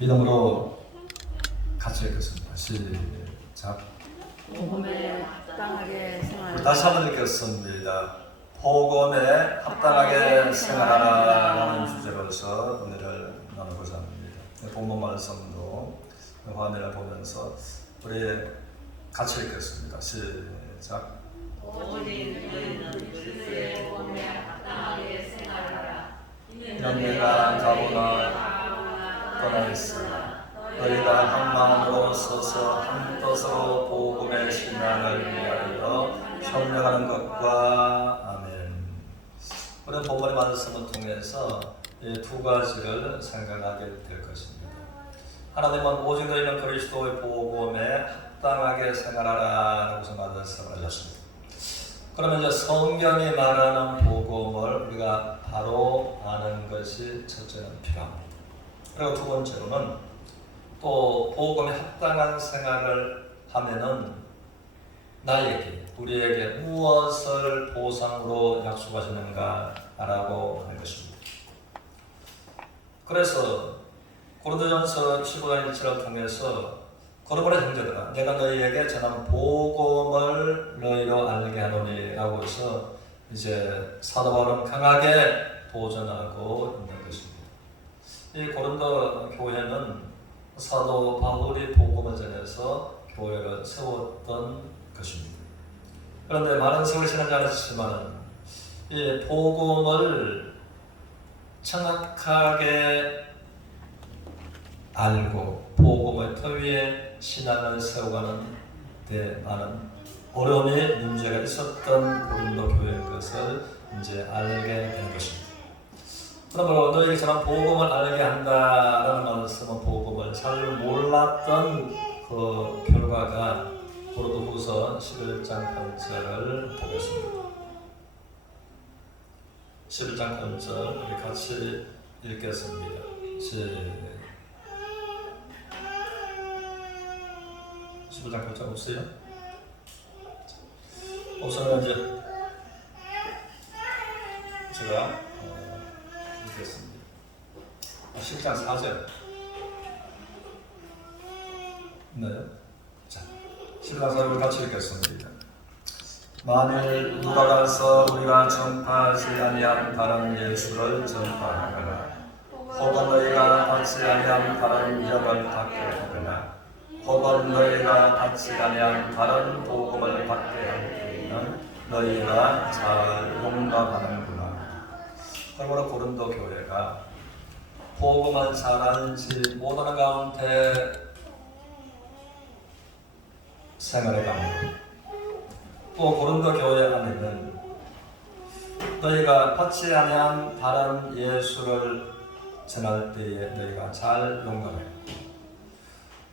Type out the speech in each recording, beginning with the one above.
믿음으로 같이 읽겠습니다. 시작. 복음에 합당하게 생활하라. 다시 한번 읽겠습니다. 복음에 합당하게 생활하라라는 주제로서 오늘을 나누고자 합니다. 본문 말씀도 화면을 보면서 우리 같이 읽겠습니다. 시작. 오직 너희는 그리스도의 복음에 합당하게 생활하라. 이는 내가 가보나 떠나있으나 너희가 한 마음으로 서서 한 뜻으로 복음의 신앙을 위하여 협력하는 것과 아멘. 우리는 본문의 말씀을 통해서 이 두 가지를 생각하게 될 것입니다. 하나님은 오직 너희는 그리스도의 복음에 합당하게 생활하라라고 말씀을 하셨습니다. 그러면 이제 성경이 말하는 복음을 우리가 바로 아는 것이 첫째는 필요합니다. 그리고 두 번째로는 또 복음에 합당한 생활을 하면은 나에게, 우리에게 무엇을 보상으로 약속하시는가라고 하는 것입니다. 그래서 고린도전서 15장 1절을 통해서 그러므로 형제들아 내가 너희에게 전한 복음을 너희로 알게 하노니 라고 해서 이제 사도 바울은 강하게 도전하고 있는 것입니다. 이 고린도 교회는 사도 바울이 복음을 전해서 교회를 세웠던 것입니다. 그런데 많은 세월 지나지 않았지만 이 복음을 정확하게 알고 복음의 터 위에 신앙을 세워가는 데 많은 어려움이 문제가 있었던 고린도 교회인 것을 이제 알게 되는 것입니다. 그러므로 너희에게 전한 복음을 알게 한다라는 말씀은 복음을 잘 몰랐던 그 결과가 고린도후서 11장 8절을 보겠습니다. 11장 8절 우리 같이 읽겠습니다. 11장 8절 없어요? 없으면 이제 제가 읽겠습니다. 10장 4절 있나요? 자, 10장 4절 같이 읽겠습니다. 만일 누가 가서 우리가 전파하지 아니한 다른 예수를 전파하거나 혹은 너희가 받지 아니한 다른 영을 받게 하거나 혹은 너희가 받지 아니한 다른 복음을 받게 하면 너희가 잘 용납하는구나. 그러므로 고린도 교회가 복음을 잘 알지 못하는 가운데 생활해 갑니다. 또 고린도 교회 안에는 너희가 받지 아니한 다른 예수를 전할 때에 너희가 잘 용납해.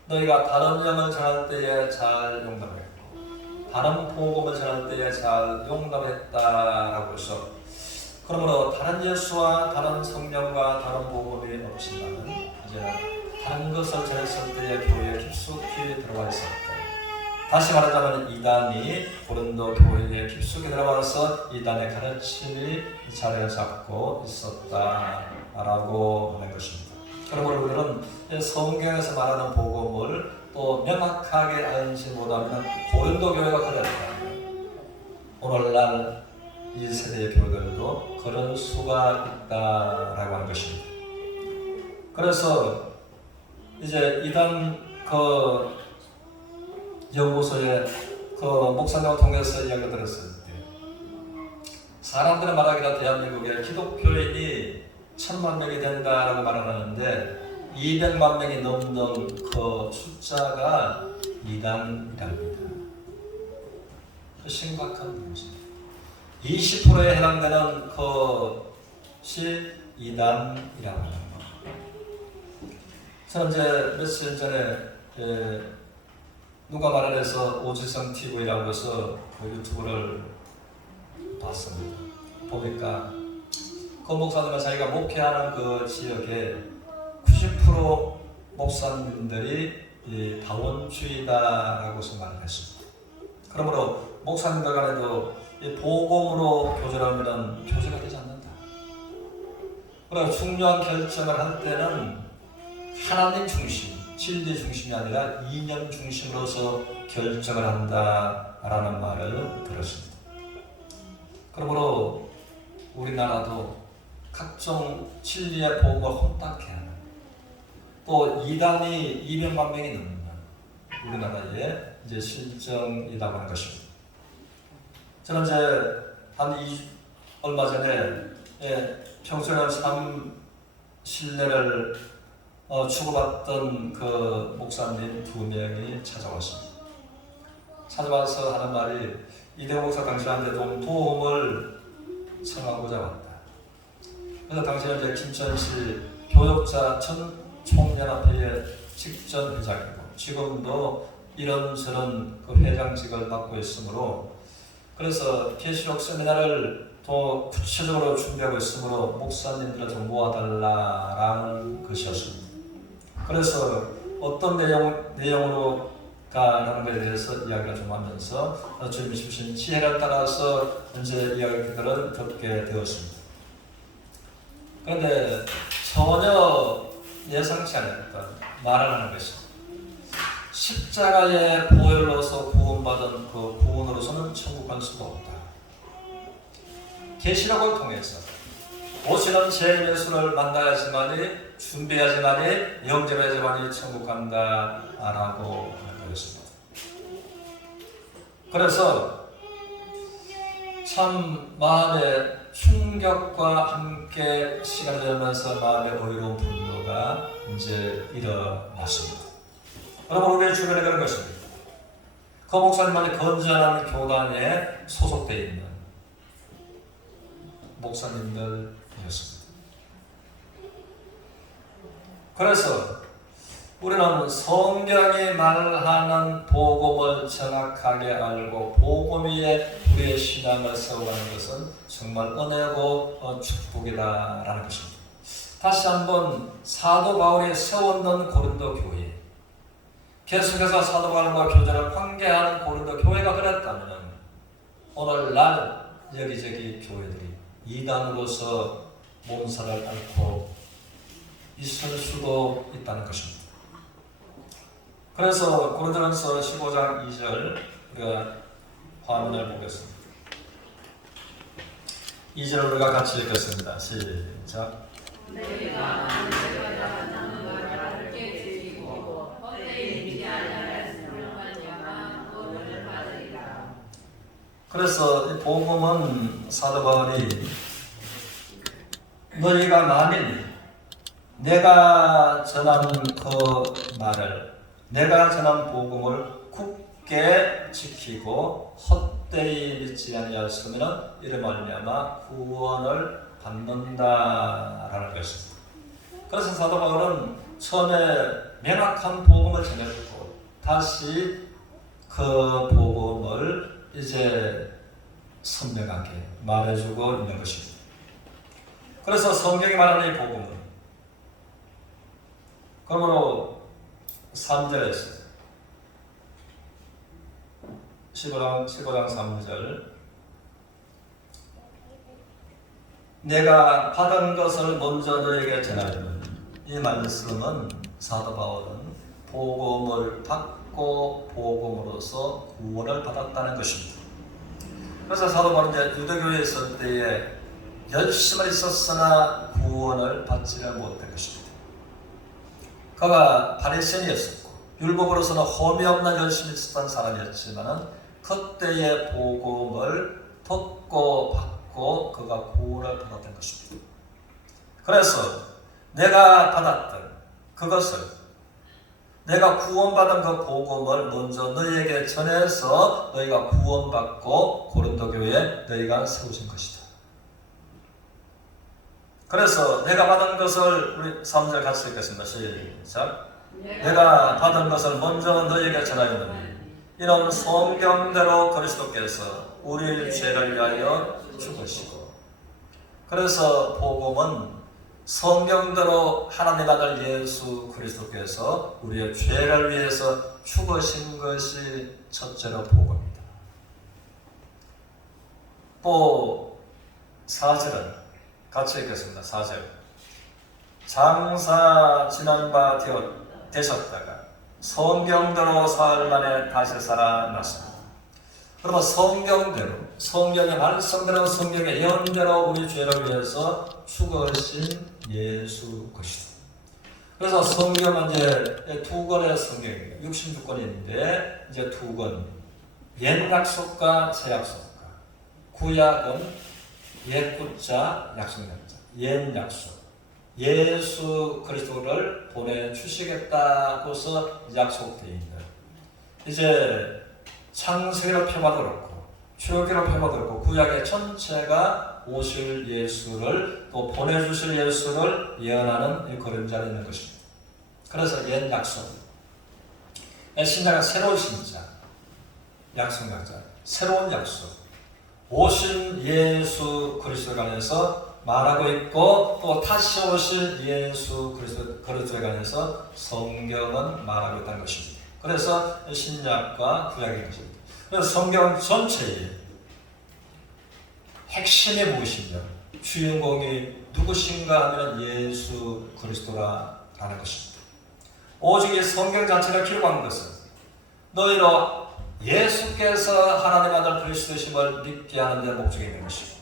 너희가 다른 영을 전할 때에 잘 용납했고 다른 복음을 전할 때에 잘 용납했다라고 해서 그러므로 다른 예수와 다른 성령과 다른 복음이 없지만 이제는 다른 것을 전했을 때에 교회에 깊숙이 들어와 있었다. 다시 말하자면 이단이 고린도 교회에 깊숙이 들어와서 이단의 가르침이 자리를 잡고 있었다라고 하는 것입니다. 그러므로 우리는 성경에서 말하는 복음을 또 명확하게 알지 못하면 고린도 교회가 그랬다면 오늘날 이 세대의 교회들도 그런 수가 있다라고 하는 것입니다. 그래서 이제 이단 그 연구소에 그 목사님을 통해서 이야기 들었을 때 사람들의 말하기로 대한민국에 기독교인이 1000만 명이 된다라고 말하는데 200만 명이 넘는 그 숫자가 이단이랍니다. 그 심각한 문제입니다. 20%에 해당되는 것이 이단이라고 하는 것. 저는 이제 며칠 전에 누가 말을 해서 오지성 TV라고 해서 그 유튜브를 봤습니다. 보니까 그 목사님은 자기가 목회하는 그 지역에 90% 목사님들이 다원주의다라고 말을 했습니다. 그러므로 목사님들 간에도 이 복음으로 교제하면 교제가 되지 않는다. 그리고 중요한 결정을 할 때는 하나님 중심, 진리 중심이 아니라 이념 중심으로서 결정을 한다라는 말을 들었습니다. 그러므로 우리나라도 각종 진리의 복음을 혼탁해 하는, 또 이단이 200만 명이 넘는 우리나라의 이제 실정이라고 하는 것입니다. 저는 이제 얼마 전에 평소에는 참 신뢰를 주고받던 그 목사님 2명이 찾아왔습니다. 찾아와서 하는 말이, 이대호 목사 당신한테 좀 도움을 청하고자 왔다. 그래서 당신은 이제 김천시 교역자 전 총연합회의 직전 회장이고 지금도 이런저런 그 회장직을 맡고 있으므로, 그래서 계시록 세미나를 더 구체적으로 준비하고 있으므로 목사님들을 좀 모아달라라는 것이었습니다. 그래서 어떤 내용으로 가라는 것에 대해서 이야기를 좀 하면서 주님이 주신 지혜를 따라서 이제 이야기들을 듣게 되었습니다. 그런데 전혀 예상치 않았던 말을 하는 것입니다. 십자가의 보혈로서 구원받은 그 구원으로서는 천국 갈 수가 없다. 계시록을 통해서 오시는 제 예수를 만나야지만이, 준비해야지만이, 영접해야지만이 천국 간다라고 하는 것입니다. 그래서 참 마음의 충격과 함께 시간을 지나면서 마음의 어이로운 분노가 이제 일어났습니다. 여러분, 우리의 주변에 그런 것입니다. 그 목사님만이 건전한 교단에 소속되어 있는 목사님들이었습니다. 그래서 우리는 성경이 말하는 복음을 정확하게 알고 복음 위에 우리의 신앙을 세워가는 것은 정말 은혜고 축복이다라는 것입니다. 다시 한번 사도 바울이 세웠던 고린도 교회, 계속해서 사도 바울과 교제를 환기하는 고린도 교회가 그랬다면 오늘날 여기저기 교회들이 이단으로서 몸살을 앓고 있을 수도 있다는 것입니다. 그래서 고린도전서 15장 2절 우리가 화면을 보겠습니다. 2절 우리가 같이 읽겠습니다. 시작. 그래서 이 복음은 사도 바울이 너희가 만일 내가 전한 그 말을, 내가 전한 복음을 굳게 지키고 헛되이 믿지 아니하였으면 이를 말미암아 구원을 받는다라는 것입니다. 그래서 사도 바울은 처음에 명확한 복음을 전했고 다시 그 복음을 이제 선명하게 말해주고 있는 것입니다. 그래서 성경이 말하는 이 복음은, 그러므로 3절에서 15장 3절 내가 받은 것을 먼저 너에게 전하려는 이 말씀은 사도 바울은 복음을 받고 복음으로서 구원을 받았다는 것입니다. 그래서 사도 바울은 이제 유대교회에 있을 때에 열심히 있었으나 구원을 받지를 못한 것입니다. 그가 바리새인이었었고 율법으로서는 험이 없는 열심히 있었던 사람이었지만 그때의 복음을 듣고 받고 그가 구원을 받았던 것입니다. 그래서 내가 받았던 그것을, 내가 구원받은 그 복음을 먼저 너희에게 전해서 너희가 구원받고 고린도 교회에 너희가 세우신 것이다. 그래서 내가 받은 것을 우리 3절 같이 읽겠습니다. 시작. 내가 받은 것을 먼저 너희에게 전하였느니 이는 성경대로 그리스도께서 우리의 죄를 위하여 죽으시고, 그래서 복음은 성경대로 하나님 아들 예수 그리스도께서 우리의 죄를 위해서 죽으신 것이 첫째로 복음입니다. 또 4절은 같이 읽겠습니다. 4절 장사 지난 바 되셨다가 성경대로 사흘 만에 다시 살아났습니다. 그러면 성경대로, 성경의 말씀대로, 성경의 예언대로 우리 죄를 위해서 죽으신 예수 그리스도. 그래서 성경은 이제 두 권의 성경입니다. 66권인데 이제 두 권. 옛 약속과 새 약속과. 구약은 옛 구자, 약속 약자. 옛 약속. 예수 그리스도를 보내주시겠다고서 약속되어 있는. 이제 창세기로 펴봐도 그렇고 출애굽기로 펴봐도 그렇고 구약의 전체가 오실 예수를 또 보내주실 예수를 예언하는 그림자가 있는 것입니다. 그래서 옛 약속, 신약은 새로운 신자, 약속 약자, 새로운 약속, 오신 예수 그리스도에 관해서 말하고 있고 또 다시 오실 예수 그리스도에 관해서 성경은 말하고 있다는 것입니다. 그래서 신약과 구약인 것입니다. 그래서 성경 전체의 핵심이 무엇이며 주인공이 누구신가 하면 예수 그리스도라는 것입니다. 오직 이 성경 자체가 기록한 것은 너희로 예수께서 하나님 아들 그리스도심을 믿게 하는 데 목적이 있는 것이고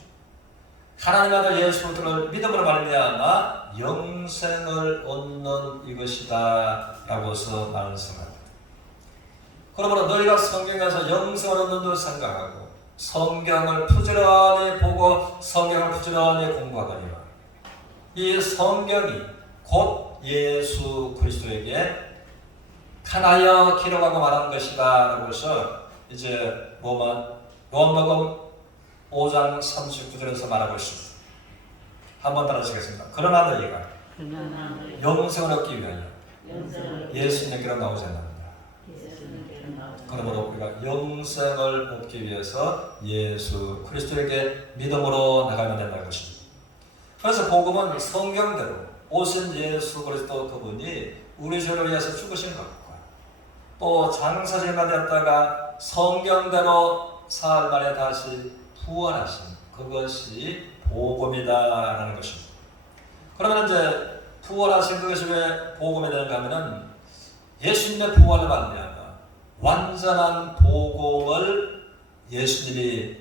하나님 아들 예수 그리스도를 믿음으로 말미암아 영생을 얻는 이것이다 라고서 말씀합니다. 그러므로 너희가 성경에서 영생을 얻는 줄 생각하고 성경을 부지런히 보고 성경을 부지런히 공부하거니와 이 성경이 곧 예수 그리스도에게 하나여 기록하고 말한 것이다 라고서 이제 요한복음 5장 39절에서 말하고 있습니다. 한번 따라하시겠습니다. 그러나 너희가 영생을 얻기 위하여 예수님께로 나오지 않는다. 그러므로 우리가 영생을 얻기 위해서 예수 그리스도에게 믿음으로 나가면 된다는 것입니다. 그래서 복음은 성경대로 오신 예수 그리스도 그분이 우리 죄를 위해서 죽으신 것과 또 장사제가 되었다가 성경대로 사흘 만에 다시 부활하신 그것이 복음이다라는 것입니다. 그러면 이제 부활하신 그것이 왜 복음이 되는가 하면은 예수님의 부활을 말미암아 완전한 복음을 예수님이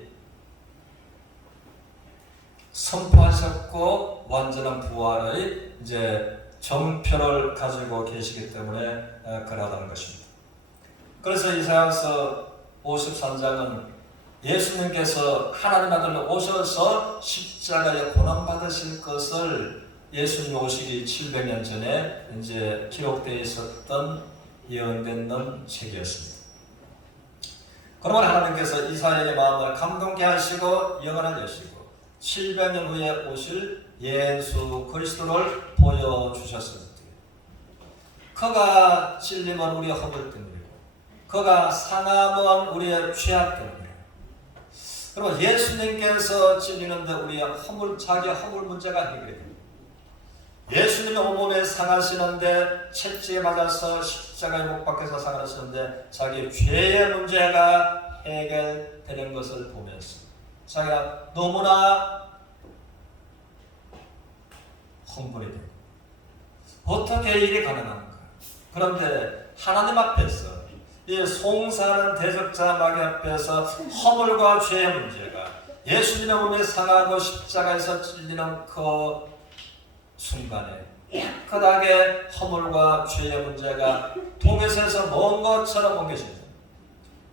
선포하셨고 완전한 부활의 이제 정표를 가지고 계시기 때문에 그러하다는 것입니다. 그래서 이사야서 53장은 예수님께서 하나님 아들로 오셔서 십자가에 고난받으실 것을 예수님 오시기 700년 전에 이제 기록되어 있었던 예언된 책이었습니다. 그러면 하나님께서 이사야의 마음을 감동케 하시고 영원한 여시고 700년 후에 오실 예수 그리스도를 보여주셨을 때 그가 찔림은 우리의 허물 때문이고 그가 상함은 우리의 죄악 때문이에요. 그러면 예수님께서 찔리는데 우리의 허물, 자기의 허물 문제가 해결이 됩니다. 예수님의 온몸에 상하시는데 채찍에 맞아서 십자가에 못 박혀서 상하시는데 자기의 죄의 문제가 해결되는 것을 보면서 자기가 너무나 흥분이 되고 어떻게 일이 가능한가? 그런데 하나님 앞에서 이 송사하는 대적자 마귀 앞에서 허물과 죄의 문제가 예수님의 몸에 상하고 십자가에서 찔리는 그 순간에 깨끗하게 허물과 죄의 문제가 동에서에서 먼 것처럼 옮겨집니다.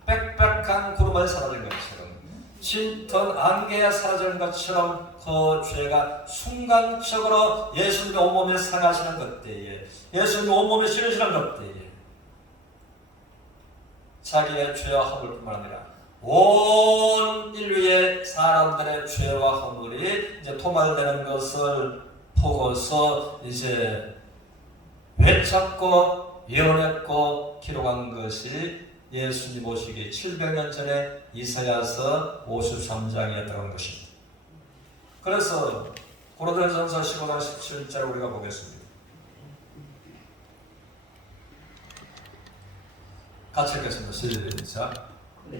빽빽한 구름에 사라진 것처럼 짙은 안개에 사라진 것처럼 그 죄가 순간적으로 예수님의 온몸에 상하시는 그때에 예수님의 온몸에 씌우시는 그때에 자기의 죄와 허물뿐만 아니라 온 인류의 사람들의 죄와 허물이 이제 토말되는 것을 보고서 이제 외쳤고 예언했고 기록한 것이 예수님 오시기 700년 전에 이사야서 53장이었다는 것입니다. 그래서 고린도전서 15장 17절 우리가 보겠습니다. 같이 읽겠습니다. 시작.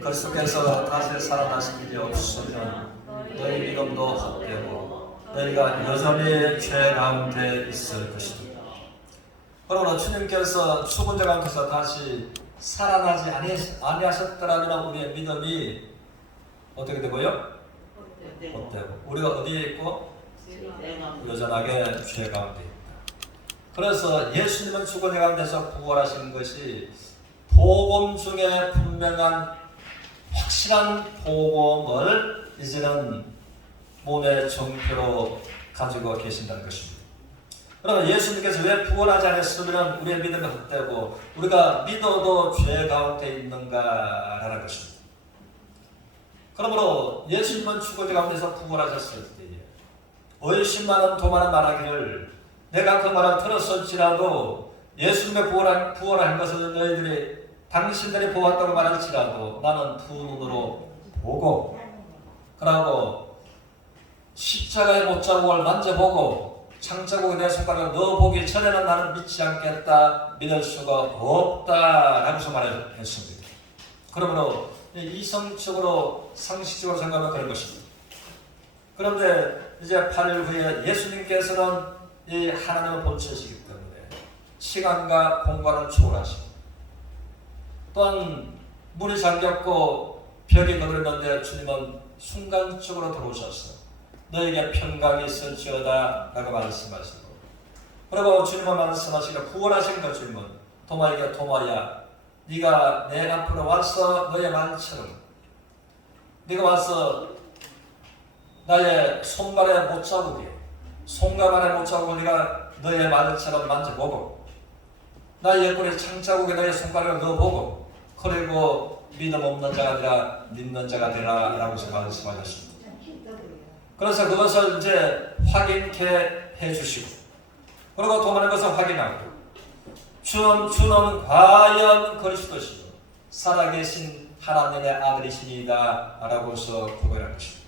그리스도께서 다시 살아나신 일이 없으면 너희 믿음도 헛되고 너희가 여전히 죄 가운데 있을 것이다. 그러므로 주님께서 죽은 자 가운데서 다시 살아나지 아니하셨더라면 우리의 믿음이 어떻게 되고요? 헛되고 우리가 어디에 있고? 여전하게 죄 가운데 있다. 그래서 예수님은 죽은 자 가운데서 부활하신 것이 복음 중에 분명한 확실한 복음을 이제는 몸의 정표로 가지고 계신다는 것입니다. 그러면 예수님께서 왜 부활하지 않았으면 우리의 믿음이 헛되고 우리가 믿어도 죄 가운데 있는가라는 것입니다. 그러므로 예수님은 죽은 자 가운데서 부활하셨을 때에 의심 많은 도마는 말하기를 내가 그 말을 들었을지라도 예수님의 부활한 것을 너희들이 당신들이 보았다고 말할지라도 나는 두 눈으로 보고 그러고 십자가의 못자국을 만져보고 창자국에 내 손가락을 넣어보기 전에는 나는 믿지 않겠다, 믿을 수가 없다라고서 말했습니다. 그러므로 이성적으로 상식적으로 생각하면 그런 것입니다. 그런데 이제 8일 후에 예수님께서는 이 하나님의 본체이시기 때문에 시간과 공간을 초월하시고 또한 문이 잠겼고 벽이 거들었는데 주님은 순간적으로 들어오셨어요. 너에게 평강이 있을지어다 라고 말씀하시고 그리고 주님은 말씀하시기를 부활하신 것 주님은 도마에게 도마야 네가 내 앞으로 와서 너의 말처럼 네가 와서 나의 손발의 못자국에 손가락의 못자국을 네가 너의 말처럼 만져보고 나의 옆구리 창자국에 너의 손가락을 넣어보고 그리고 믿음 없는 자가 아니라 믿는 자가 되라 라고 말씀하셨습니다. 그래서 그것을 이제 확인케 해주시고 그리고 또 많은 것을 확인하고 주는 과연 그리스도시요 살아계신 하나님의 아들이시니이다 라고서 고백한 것입니다.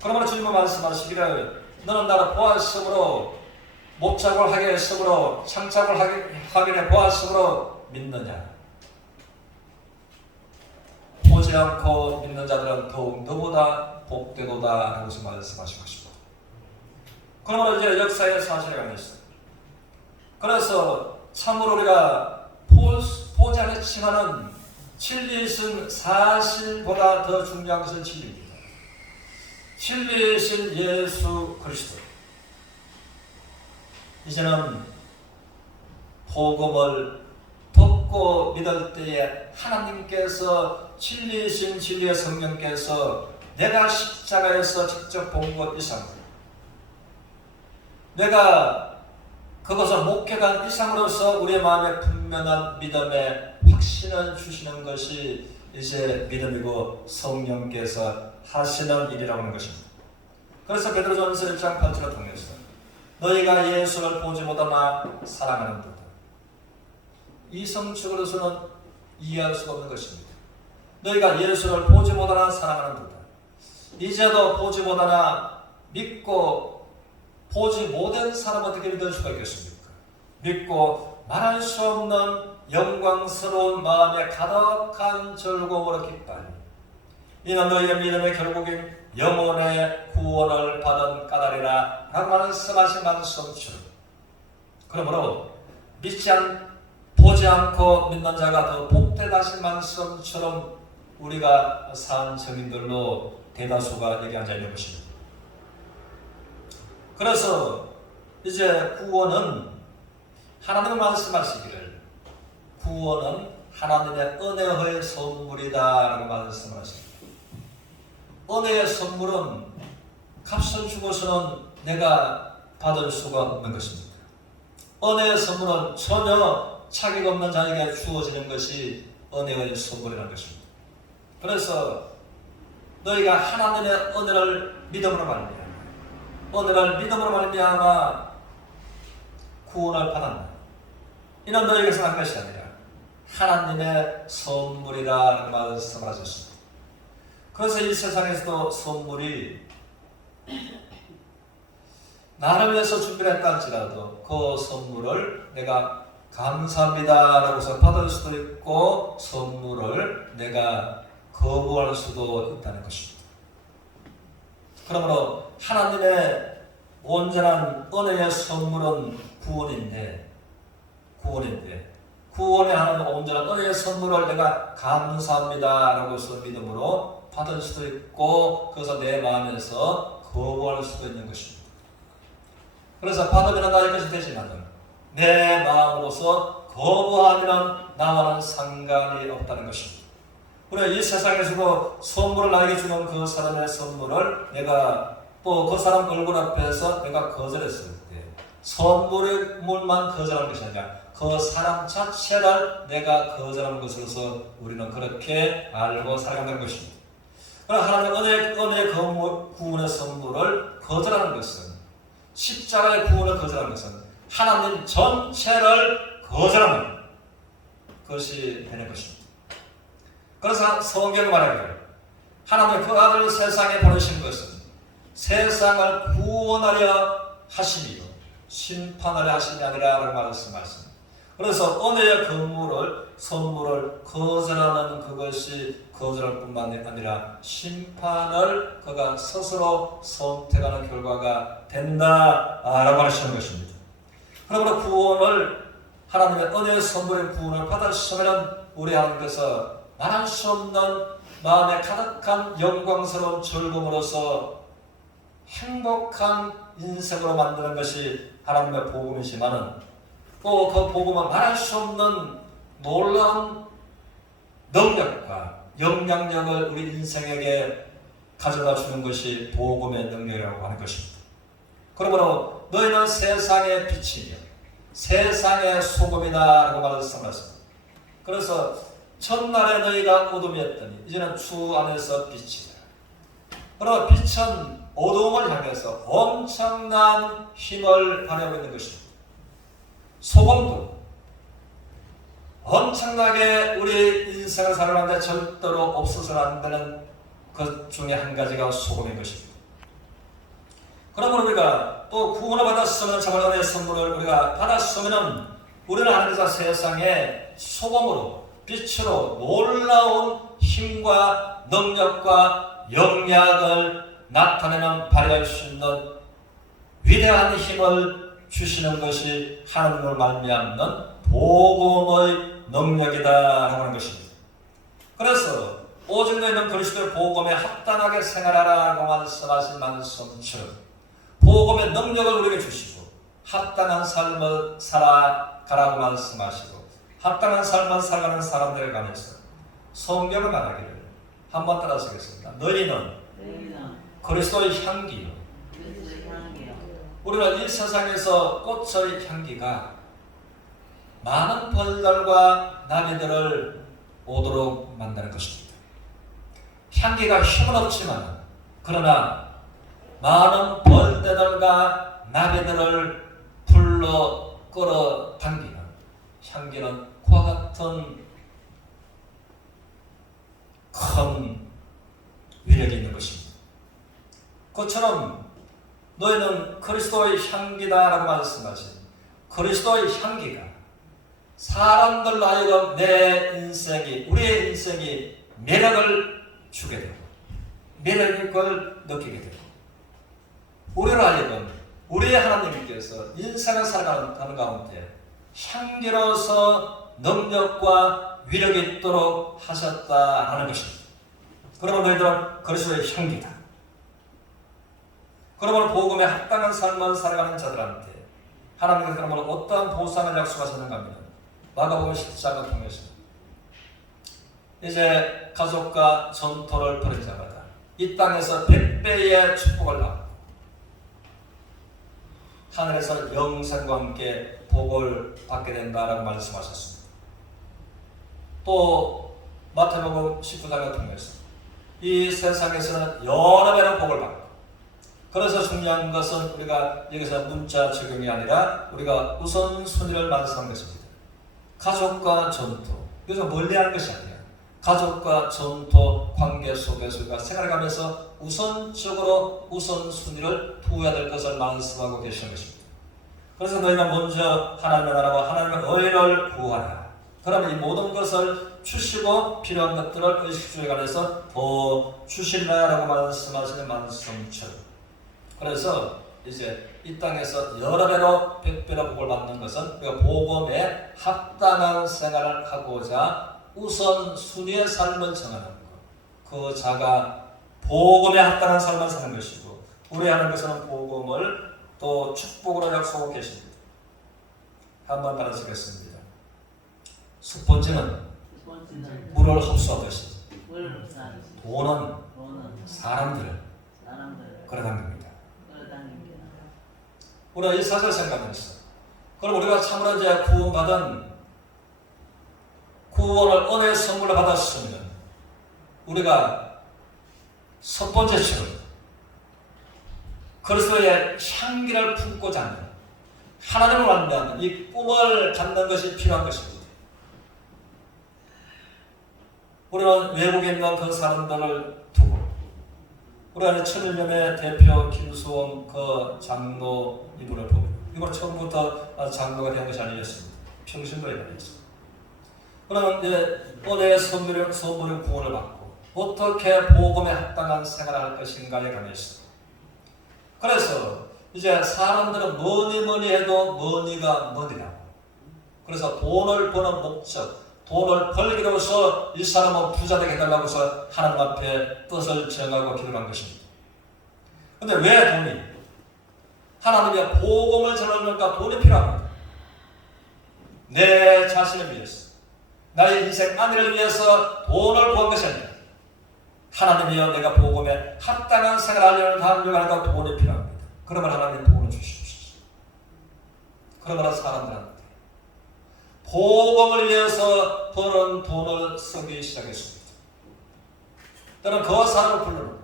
그러므로 주님은 말씀하시기를 너는 나를 보았으므로 못자국을 하게 했으므로 창자국을 확인해 보았으므로 믿느냐. 보지 않고 믿는 자들은 더욱 너보다 복되도다 라고 말씀하시고 싶습니다. 그러므로 이제 역사의 사실에 관해서 그래서 참으로 우리가 보지 않았지만은 진리이신 사실보다 더 중요한 것은 진리입니다. 진리이신 예수 그리스도 이제는 복음을 듣고 믿을 때에 하나님께서 진리이신 진리의 성령께서 내가 십자가에서 직접 본 것 이상 내가 그것을 목격한 이상으로서 우리의 마음에 분명한 믿음의 확신을 주시는 것이 이제 믿음이고 성령께서 하시는 일이라고 하는 것입니다. 그래서 베드로전서 1장 8절을 통해서 너희가 예수를 보지 못하나 사랑하는 듯 이성적으로서는 이해할 수가 없는 것입니다. 너희가 예수를 보지 못하나 사랑하는 듯 이제도 보지 못하나 믿고 보지 못한 사람 어떻게 믿을 수가 있겠습니까? 믿고 말할 수 없는 영광스러운 마음에 가득한 즐거움으로 기뻐하니 이는 너희의 믿음의 결국인 영혼의 구원을 받은 까닭이라 라고 말씀하신 말씀처럼 그러므로 보지 않고 믿는 자가 더 복되다신 말씀처럼 우리가 산 증인들로 대다수가 여기 앉아 있는 것입니다. 그래서 이제 구원은 하나님은 말씀하시기를 구원은 하나님의 은혜의 선물이다 라고 말씀하십니다. 은혜의 선물은 값을 주고서는 내가 받을 수가 없는 것입니다. 은혜의 선물은 전혀 자격 없는 자에게 주어지는 것이 은혜의 선물이라는 것입니다. 그래서 너희가 하나님의 은혜를 믿음으로 말미암아 구원을 받았나 이는 너희에게서 난 것이 아니라 하나님의 선물이라는 말씀을 하셨습니다. 그래서 이 세상에서도 선물이 나를 위해서 준비를 했다 할지라도 그 선물을 내가 감사합니다 라고서 받을 수도 있고 선물을 내가 거부할 수도 있다는 것입니다. 그러므로 하나님의 온전한 은혜의 선물은 구원인데 구원의 하나님 온전한 은혜의 선물을 내가 감사합니다 라고 해서 믿음으로 받을 수도 있고 그래서 내 마음에서 거부할 수도 있는 것입니다. 그래서 받으면 나의 것이 되지만 내 마음으로서 거부하면 나와는 상관이 없다는 것입니다. 우리가 이 세상에서도 선물을 나에게 주는 그 사람의 선물을 내가 또 그 사람 얼굴 앞에서 내가 거절했을 때 선물만 거절하는 것이 아니라 그 사람 자체를 내가 거절하는 것으로서 우리는 그렇게 알고 살아간다는 것입니다. 그러나 하나님의 은혜의 구원의 선물을 거절하는 것은 십자가의 구원을 거절하는 것은 하나님 전체를 거절하는 것이 되는 것입니다. 그래서 성경이 말하기를 하나님의 그 아들을 세상에 보내신 것은 세상을 구원하려 하심이요 심판하려 하심이 아니라 라고 말씀하십니다. 그래서 은혜의 선물을 거절하는 그것이 거절할 뿐만 아니라 심판을 그가 스스로 선택하는 결과가 된다라고 하시는 것입니다. 그러므로 구원을 하나님의 은혜의 선물의 구원을 받았으면 우리 하나님께서 말할 수 없는 마음에 가득한 영광스러운 즐거움으로서 행복한 인생으로 만드는 것이 하나님의 복음이지만은 또 그 복음은 말할 수 없는 놀라운 능력과 영향력을 우리 인생에게 가져다 주는 것이 복음의 능력이라고 하는 것입니다. 그러므로 너희는 세상의 빛이며 세상의 소금이다 라고 말씀하셨습니다. 그래서 첫날에 너희가 어둠이었더니 이제는 주 안에서 빛이다. 그러나 빛은 어둠을 향해서 엄청난 힘을 발휘하고 있는 것입니다. 소금도 엄청나게 우리 인생을 살아가는데 절대로 없어서는 안 되는 것 중에 한 가지가 소금인 것입니다. 그러므로 우리가 또 구원을 받았으면 정말 은혜의 선물을 우리가 받았으면 우리는 하나님께서 세상에 소금으로 빛으로 놀라운 힘과 능력과 영향을 나타내는 발휘할 수 있는 위대한 힘을 주시는 것이 하나님을 말미암는 복음의 능력이다 하는 것입니다. 그래서 오직 너희는 그리스도의 복음에 합당하게 생활하라고 말씀하신 말씀처럼 복음의 능력을 우리에게 주시고 합당한 삶을 살아가라고 말씀하시고 합당한 삶을 살아가는 사람들에 관해서 성경을 말하기를 한번 따라서겠습니다. 너희는 그리스도의 향기요. 우리는 이 세상에서 꽃의 향기가 많은 벌들과 나비들을 오도록 만드는 것입니다. 향기가 힘은 없지만 그러나 많은 벌떼들과 나비들을 불러 끌어당기는 향기는 그와 같은 큰 위력이 있는 것입니다. 그처럼 너희는 그리스도의 향기다라고 말씀하신 그리스도의 향기가 사람들 하여금 우리의 인생이 매력을 주게 되고 매력을 느끼게 되고 우리를 하여금 우리의 하나님께서 인생을 살아가는 가운데 향기로서 능력과 위력이 있도록 하셨다 하는 것입니다. 그러면 너희들은 그리스도의 향기다. 그러므로 복음에 합당한 삶을 살아가는 자들한테 하나님께서 그러므로 어떠한 보상을 약속하셨는가 하면 마가복음 10장을 통해서 이제 가족과 전토를 벌인 자마다 이 땅에서 100배의 축복을 받고 하늘에서 영생과 함께 복을 받게 된다라고 말씀하셨습니다. 또 마태복음 19장을 통해서 이 세상에서는 여러 배의 복을 받고 그래서 중요한 것은 우리가 여기서 문자 적용이 아니라 우리가 우선순위를 말씀하는 것입니다. 가족과 전토, 여기서 멀리하는 것이 아니라 가족과 전토 관계 속에서 우리가 생활하면서 우선적으로 우선순위를 두어야 될 것을 말씀하고 계시는 것입니다. 그래서 너희가 먼저 하나님의 나라와 하나님의 의를 구하라. 그러면 이 모든 것을 주시고 필요한 것들을 의식주에 관해서 더 주실라라고 말씀하시는 말씀처럼. 그래서 이제 이 땅에서 여러 배로 백배로 복을 받는 것은 그 복음에 합당한 생활을 하고자 우선 순위의 삶을 정하는 것. 그 자가 복음에 합당한 삶을 사는 것이고 우리 하나님께서는 복음을 또 축복으로 약속하고 계십니다. 한번 따라서겠습니다. 첫 번째는 물을 흡수하듯이 돈은 사람들을 끌어당깁니다. 우리가 이 사실 생각하면서 그럼 우리가 참으로 이제 구원받은 구원을 은혜의 선물로 받았으면 우리가 첫 번째처럼 그리스도의 향기를 품고자 하는 하나님을 만나는 이 꿈을 갖는 것이 필요한 것입니다. 우리는 외국에 있는 그 사람들을 두고 우리가 천일염의 대표 김수원 그 장로 이분을 보고 이분은 처음부터 장로가 된 것이 아니었습니다. 평신도에 다녔습니다. 그러면 이제 은혜의 선물의 구원을 받고 어떻게 복음에 합당한 생활을 할 것인가에 관해서 그래서 이제 사람들은 뭐니 해도 뭐니가 뭐니라고 그래서 돈을 버는 목적 돈을 벌기로서 이 사람은 부자되게 해달라고 해서 하나님 앞에 뜻을 정하고 기도한 것입니다. 그런데 왜 돈이? 하나님의 복음을 전하려니까 돈이 필요합니다. 내 자신을 위해서 나의 인생 안위를 위해서 돈을 구한 것이 아니라 하나님이여 내가 복음에 합당한 생활을 하려고 하니까 돈이 필요합니다. 그러면 하나님 돈을 주시옵소서. 그러면 사람들한테 복음을 위해서 버는 돈을 쓰기 시작했습니다. 때는 그 사람을 불러놓고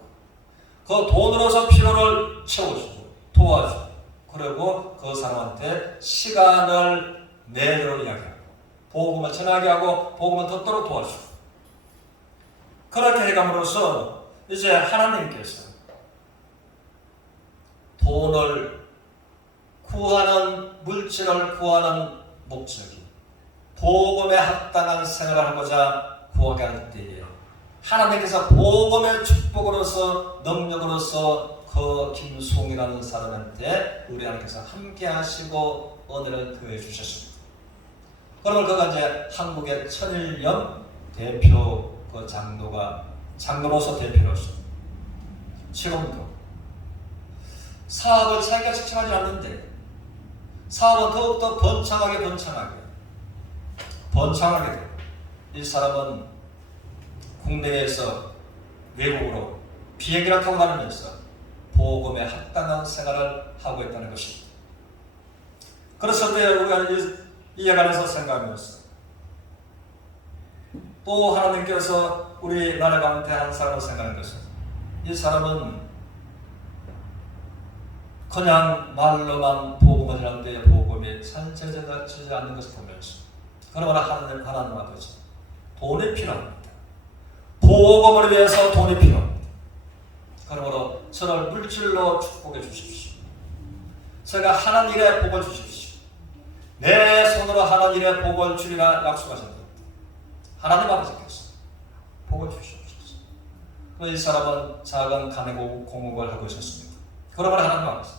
그 돈으로서 필요를 채워주고 도와주고 그리고 그 사람한테 시간을 내도록 이야기하고 복음을 전하게 하고 복음을 듣도록 도와주고 그렇게 해감으로써 이제 하나님께서 돈을 구하는 물질을 구하는 목적이 복음에 합당한 생활을 하고자 구하게 할 때에 하나님께서 복음의 축복으로서 능력으로서 그 김송이라는 사람한테 우리 하나님께서 함께 하시고 은혜를 더해 주셨습니다. 그러면 그가 이제 한국의 천일염 대표 그 장로로서 대표로서 지금도 사업을 자기가 직접 하지 않는데 사업은 더욱더 번창하게 되고 이 사람은 국내에서 외국으로 비행기를 타고 다니면서 복음에 합당한 생활을 하고 있다는 것입니다. 그래서 우리가 이에 관해서 생각하면서 또 하나님께서 우리 나라 가운데 한 사람을 생각하는 것은 이 사람은 그냥 말로만 복음을 전하는데 복음이 산체되지 않는 것을 보면서 그러나 하나님 아버지 돈이 필요합니다. 복음을 위해서 돈이 필요합니다. 그러므로 저를 물질로 축복해 주십시오. 제가 하는 일에 복을 주십시오. 내 손으로 하는 일에 복을 주리라 약속하셨습니다. 하나님 아버지께서 복을 주시옵소서. 이 사람은 작은 간의 공업을 하고 있었습니다. 그러므로 하나님 아버지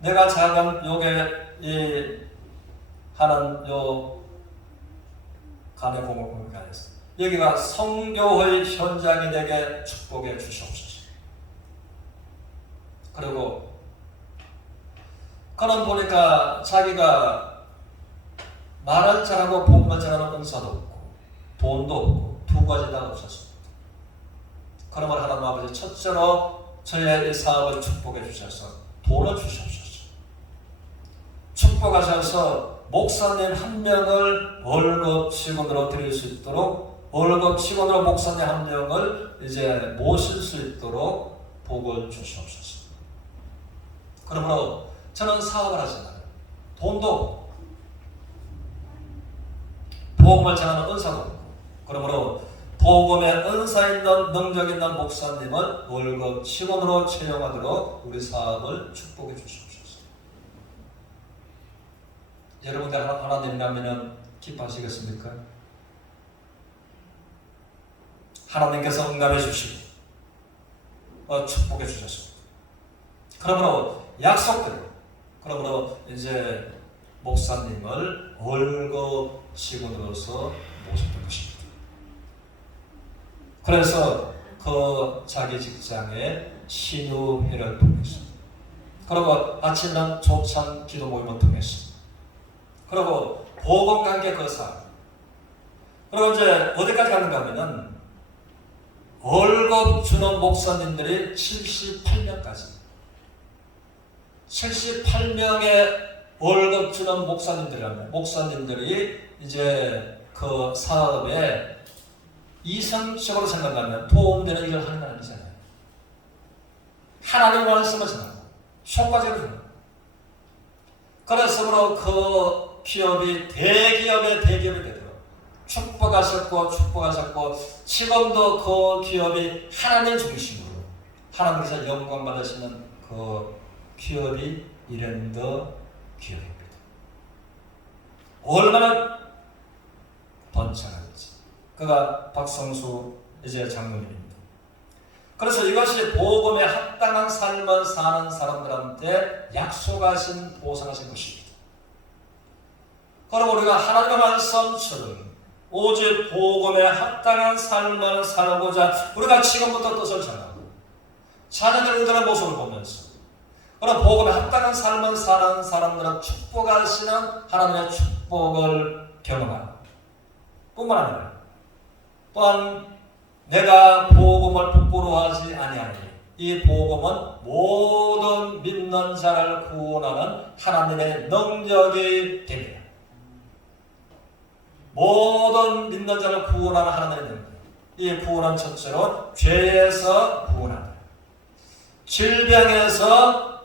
내가 작은 요게 하는 요 간의 공업을 가해서 여기가 성교의 현장이 되게 축복해 주시옵소서. 그리고 그는 보니까 자기가 말을 잘하고 복음을 전하는 은사도 없고 돈도 없고 두 가지 다 없었습니다. 그러면 하나님 아버지 첫째로 저의 이 사업을 축복해 주셔서 돈을 주시옵소서. 축복하셔서 목사님 한 명을 월급 직원으로 드릴 수 있도록 월급 직원으로 목사님 한 명을 이제 모실 수 있도록 복을 주시옵소서. 그러므로 저는 사업을 하지만 돈도 복음을 전하는 은사도 없고 그러므로 복음에 은사 있는 능력 있는 목사님을 월급 직원으로 채용하도록 우리 사업을 축복해 주시옵소서. 여러분들 하나님이라면 기뻐하시겠습니까? 하나님께서 응답해 주시고 축복해 주셨습니다. 그러므로 약속대로 그러므로 이제 목사님을 월거직원으로서 모셨던 것입니다. 그래서 그 자기 직장의 신유회를 통해서 그리고 아침은 조찬 기도 모임을 통해서 그리고 보건관계 거사 그리고 이제 어디까지 가는가 하면은 월급 주는 목사님들이 78명의 월급 주는 목사님들이 이제 그 사업에 이성적으로 생각하면 도움되는 일을 하는 건 아니잖아요. 하나님 말씀을 전하고 효과적으로 전하고 그래서 그 기업이 대기업이 되도록 축복하셨고 지금도 그 기업이 하나님 중심으로 하나님께서 영광 받으시는 그 기업이 이랜더 기업입니다. 얼마나 번창할지. 그가 박성수 이제 장로님입니다. 그래서 이것이 복음에 합당한 삶을 사는 사람들한테 약속하신 보상하신 것입니다. 그럼 우리가 하나님의 말씀처럼 오직 복음에 합당한 삶을 살고자 우리가 지금부터 뜻을 정하고 자녀들의 모습을 보면서 그런 복음에 합당한 삶을 사는 사람들은 축복하시는 하나님의 축복을 경험하는 뿐만 아니라 또한 내가 복음을 부끄러워하지 아니하니 이 복음은 모든 믿는 자를 구원하는 하나님의 능력이 됩니다. 모든 믿는 자를 구원하는 하나님의 능력. 이 구원은 첫째로 죄에서 구원한다. 질병에서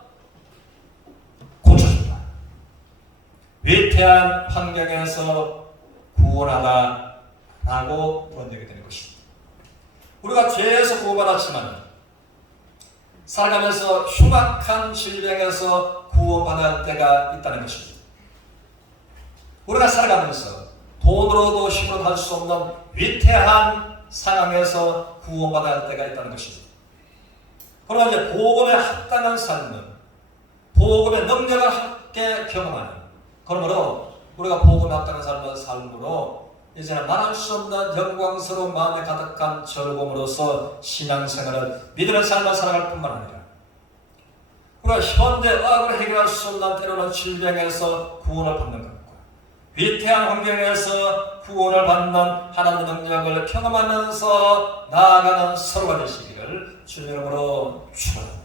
고쳐준다. 위태한 환경에서 구원하다라고 번역이 되는 것입니다. 우리가 죄에서 구원받았지만 살아가면서 흉악한 질병에서 구원받을 때가 있다는 것입니다. 우리가 살아가면서 돈으로도 힘으로 할 수 없는 위태한 상황에서 구원받아야 할 때가 있다는 것입니다. 그러나 이제 복음에 합당한 삶은 복음의 능력을 함께 경험하는 그러므로 우리가 복음에 합당한 삶을 삶으로 이제는 말할 수 없는 영광스러운 마음에 가득한 즐거움으로써 신앙생활을 믿음의 삶을 살아갈 뿐만 아니라 우리가 현대 의학으로 해결할 수 없는 때로는 질병에서 구원을 받는 것과 위태한 환경에서 구원을 받는 하나님의 능력을 경험하면서 나아가는 서로가 되시기를 주님으로 축원합니다.